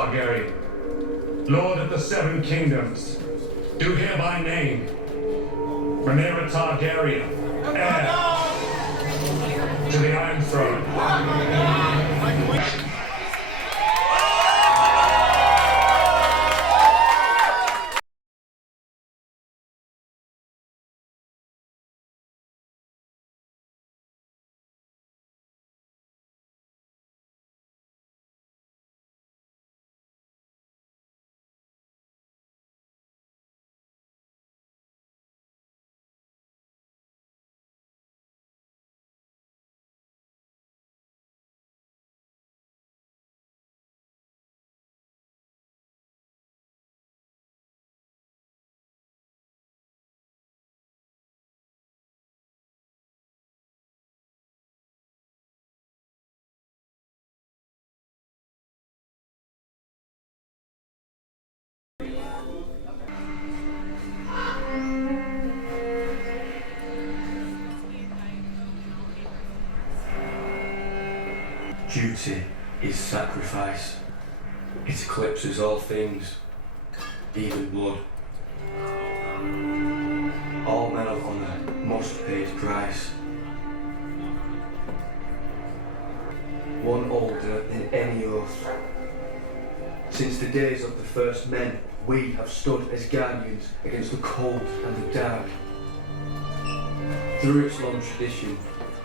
Targaryen, Lord of the Seven Kingdoms, do hereby name Rhaenyra Targaryen, heir to the Iron Throne. Duty is sacrifice. It eclipses all things, even blood. All men of honour must pay its price. One older than any oath. Since the days of the first men, we have stood as guardians against the cold and the dark. Through its long tradition,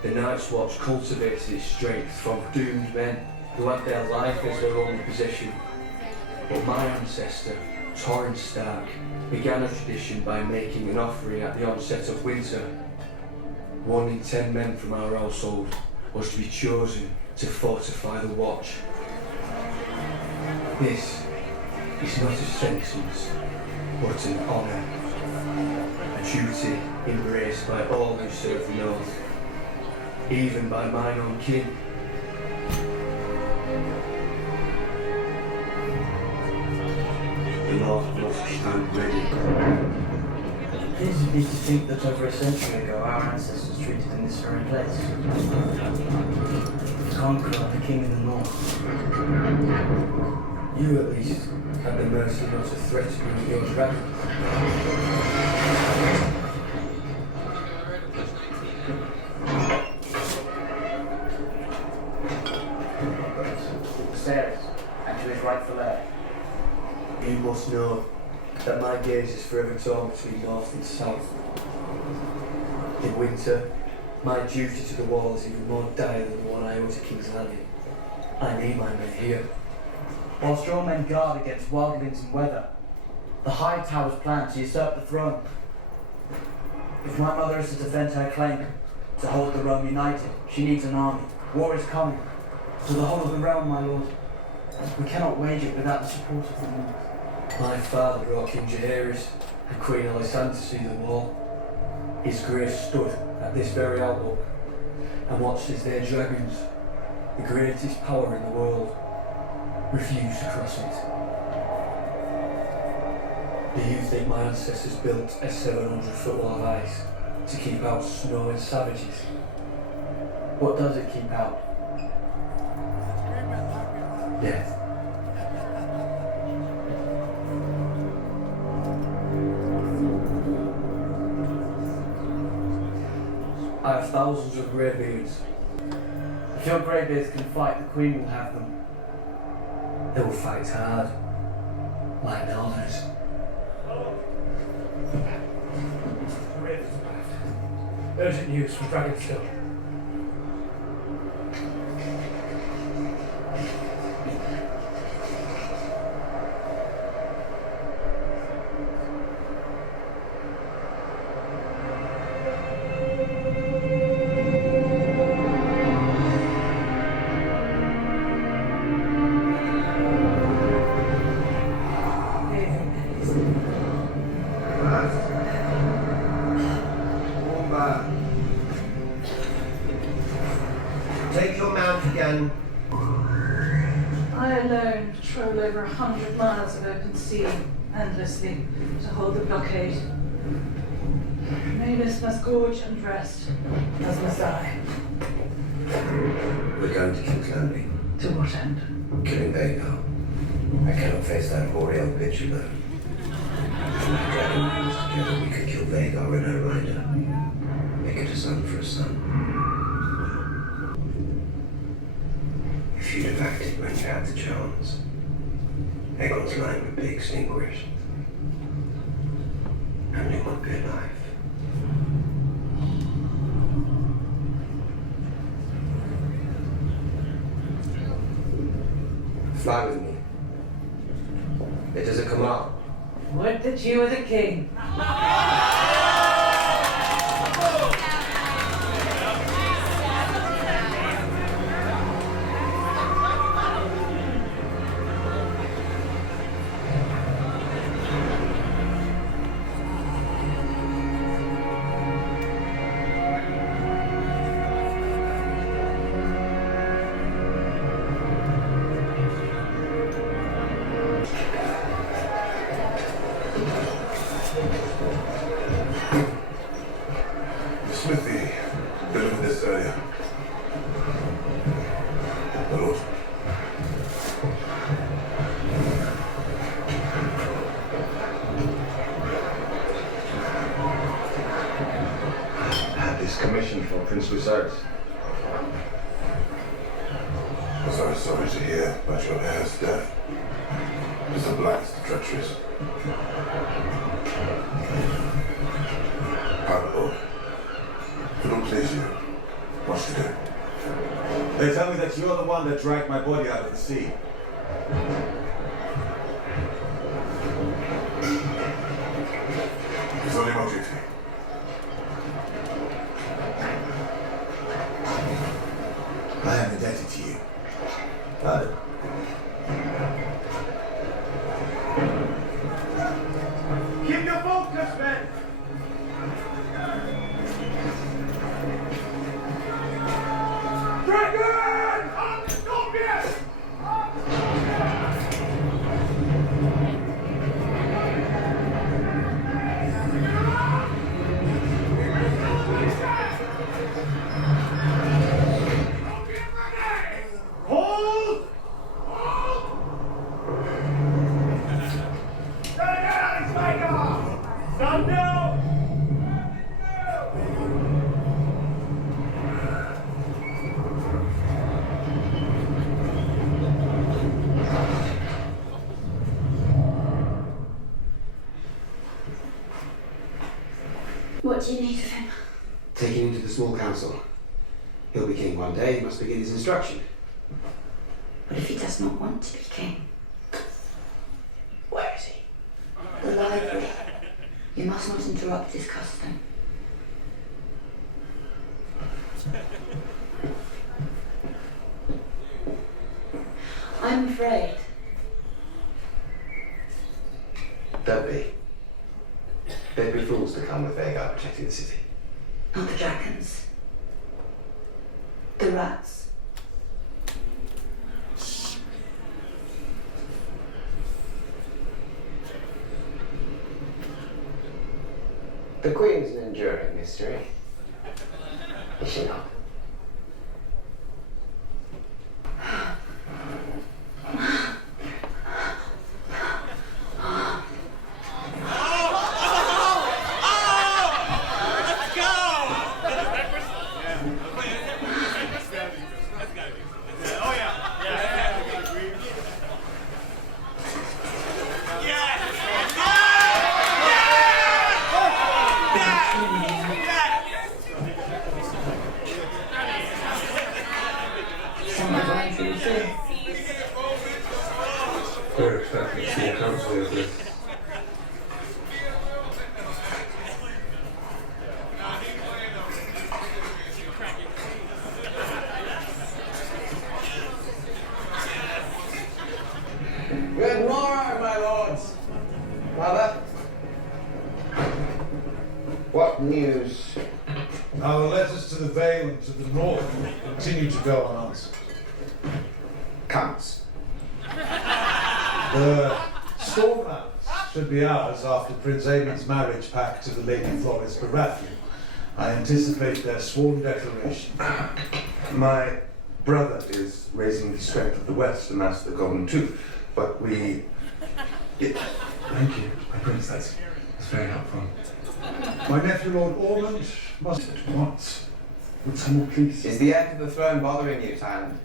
the Night's Watch cultivated its strength from doomed men who had their life as their only possession. But my ancestor, Torrance Stark, began a tradition by making an offering at the onset of winter. 1 in 10 men from our household was to be chosen to fortify the watch. This is not a sentence, but an honour. A duty embraced by all who serve the North, even by mine own kin. The North must stand ready. It pleases me to think that over a century ago our ancestors treated in this very place. The conqueror, the king in the north. You at least had the mercy not to threaten me with your dragon. Stairs, and to his rightful heir. You must know that my gaze is forever torn between north and south. In winter, my duty to the wall is even more dire than the one I owe to King's Landing. I need my men here. Whilst your men guard against wild winds and weather, the High Tower's plan to usurp the throne. If my mother is to defend her claim, to hold the realm united, she needs an army. War is coming. To the whole of the realm, my lord. We cannot wage it without the support of the North. My father brought King Jaehaerys and Queen Alicent to see the wall. His grace stood at this very outlook and watched as their dragons, the greatest power in the world, refused to cross it. Do you think my ancestors built a 700-foot wall of ice to keep out snow and savages? What does it keep out? Death. I have thousands of greybeards. If your greybeards can fight, the Queen will have them. They will fight hard, like Northerners. Urgent news from Dragonstone. Take your mount again. I alone patrol over 100 miles of open sea, endlessly, to hold the blockade. Malis must gorge and rest, as must I. We're going to King's Landing. To what end? Killing they know. I cannot face that boreal pitch alone. If my dragon hands together, we could kill Vagar and her rider. Make it a son for a son. If you'd have acted when you had the chance, Aegon's line would be extinguished. And it would be alive. Fly with me. It is a command. Would that you were the king. Smithy, deliver this earlier. My lord. Had this commission for Prince Viserys. I'm sorry to hear about your heir's death. It is the blackest of treacheries. Honorable, if it will please you, what's to do? They tell me that you're the one that dragged my body out of the sea. It's only my duty. I am indebted to you. Pardon? Keep your focus, men! Dragon! On Scorpion! Hold! Stand down! What do you need of him? Take him into the small council. He'll be king one day, he must begin his instruction. What if he does not want to be king? Where is he? The library. You must not interrupt his custom. I'm afraid. Don't be. They'd be fools to come with Vagar protecting the city. Not the dragons. The rats. The Queen's an enduring mystery. Is she not? We're expecting small council of this. Good morrow, my lords. Mother? What news? Our letters to the Vale and to the north continue to go unanswered. Counts. The Stormlands should be ours after Prince Aemon's marriage pact to the Lady Flores Baratheon. I anticipate their sworn declaration. My brother is raising the strength of the West to master the Golden Tooth. but we... Thank you, my prince. That's very helpful. My nephew, Lord Ormond, must... What? Would someone please... Is the heir to the throne bothering you, Tyrant?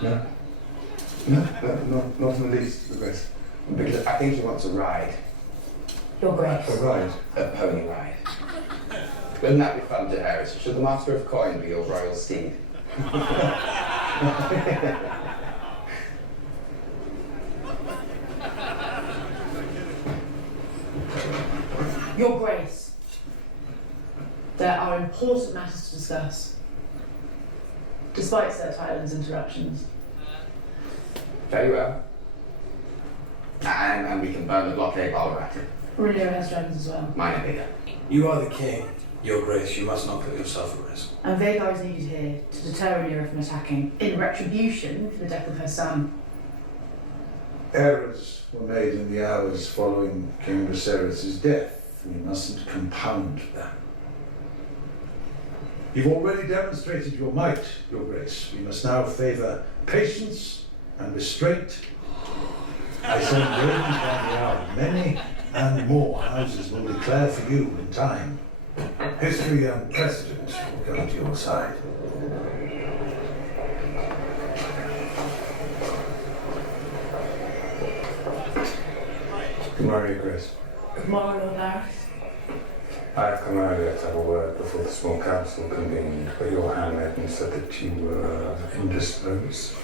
No. No, not in the least, Your Grace. Because I think he wants a ride. Your Grace. A ride? A pony ride. Wouldn't that be fun to inherit? Should the Master of Coin be your royal steed? Your Grace. There are important matters to discuss. Despite Sir Tyland's interruptions. Very well. And we can burn the blockade while we're at it. Renio has dragons as well. Mine are bigger. You are the king, Your Grace. You must not put yourself at risk. And Vagar is needed here to deter Renio from attacking, in retribution for the death of her son. Errors were made in the hours following King Viserys' death. We mustn't compound them. You've already demonstrated your might, Your Grace. We must now favour patience and restraint. I send ravens round the hour. Many and more houses will declare for you in time. History and precedent will come to your side. Good morning, Your Grace. Good morning, Lord Larys. I have come earlier to have a word before the small council convened, but your handmaiden said that you were indisposed.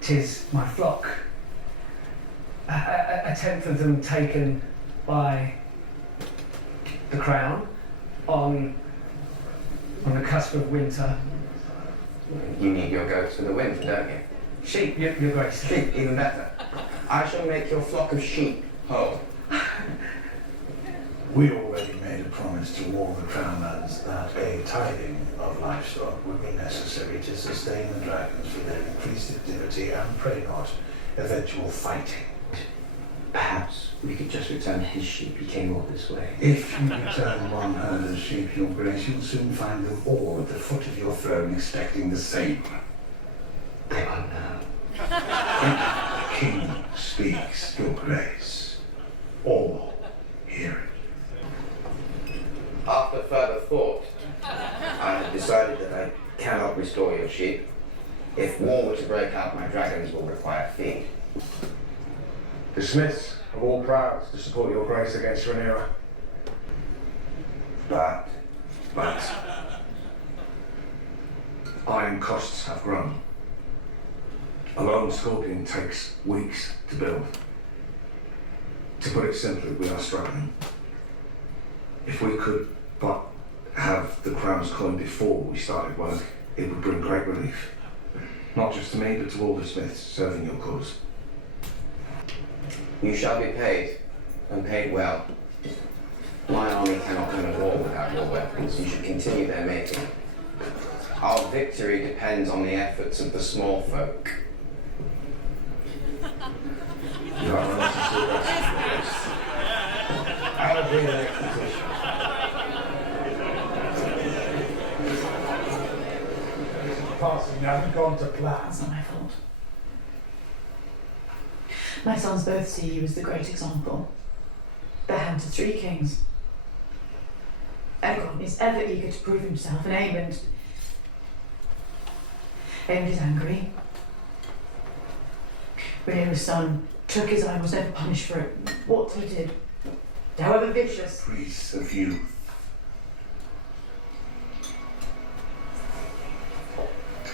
Tis my flock. A tenth of them taken by the crown on the cusp of winter. You need your goats for the winter, don't you? Sheep, your Grace. Sheep, even better. I shall make your flock of sheep whole. We already made a promise to all the crownlands that a tithing of livestock would be necessary to sustain the dragons for their increased activity and, pray not, eventual fighting. Perhaps we could just return his sheep. He came all this way. If you return one herd of sheep, Your Grace, you'll soon find them all at the foot of your throne expecting the same. They won't know. If the king speaks, Your Grace, all hear it. After further thought, I have decided that I cannot restore your sheep. If war were to break out, my dragons will require feed. Dismiss of all crowds to support Your Grace against Rhaenyra. But iron costs have grown. A lone scorpion takes weeks to build. To put it simply, we are struggling. If we could but have the Crown's coin before we started work, it would bring great relief. Not just to me, but to all the Smiths serving your cause. You shall be paid, and paid well. My army cannot win a war without your weapons. You should continue their making. Our victory depends on the efforts of the small folk. You are honest to see us. I'll agree with that position. Passing hasn't gone to plan. That's not my fault. My sons both see you as the great example. The hand to 3 kings. Aegon is ever eager to prove himself, and Aemond is angry. Rhaenyra's son took his eye and was never punished for it. What he did, however vicious. Priests of youth.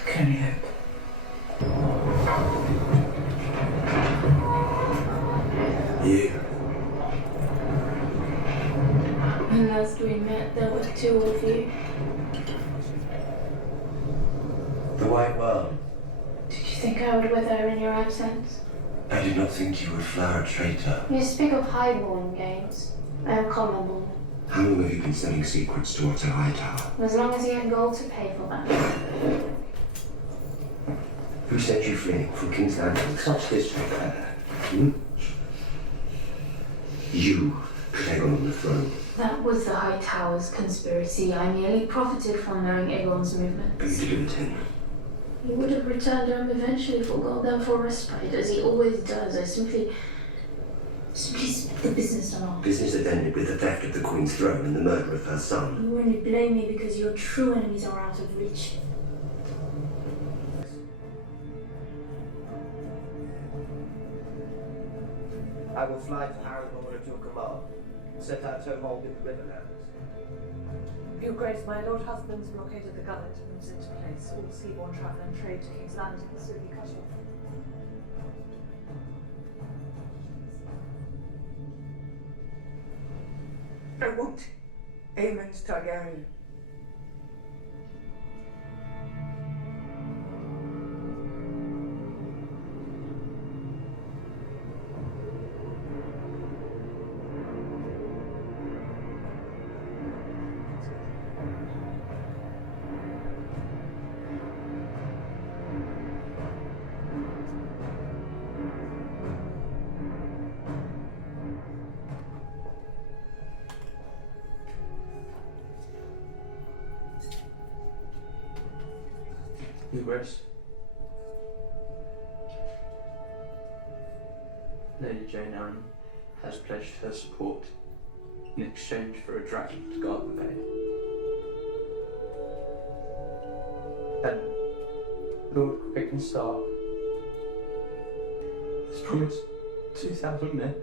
Can only hope. You. When last we met, there were 2 of you. The White Worm. Did you think I would wither in your absence? I did not think you would flower a traitor. You speak of highborn games. I am commonborn. How long have you been sending secrets to Otto Hightower? As long as you had gold to pay for them. Who sent you fleeing from King's Landing? Such history. You put Aegon on the throne. That was the Hightower's conspiracy. I merely profited from knowing Aegon's movements. You delivered him. He would have returned home eventually, forgot them for respite, as he always does. I simply set the business along. Business that ended with the theft of the Queen's throne and the murder of her son. You only blame me because your true enemies are out of reach. I will fly to Aragorn at your command. Set out to hold in the Riverlands. Your Grace, my Lord Husband's blockaded the gullet and was into place. All seaborne travel and trade to King's Landing will soon be cut off. I want Aemond Targaryen. Your Grace. Lady Jane Arryn has pledged her support in exchange for a dragon to guard the bay. And Lord Crichton Stark has promised 2,000 men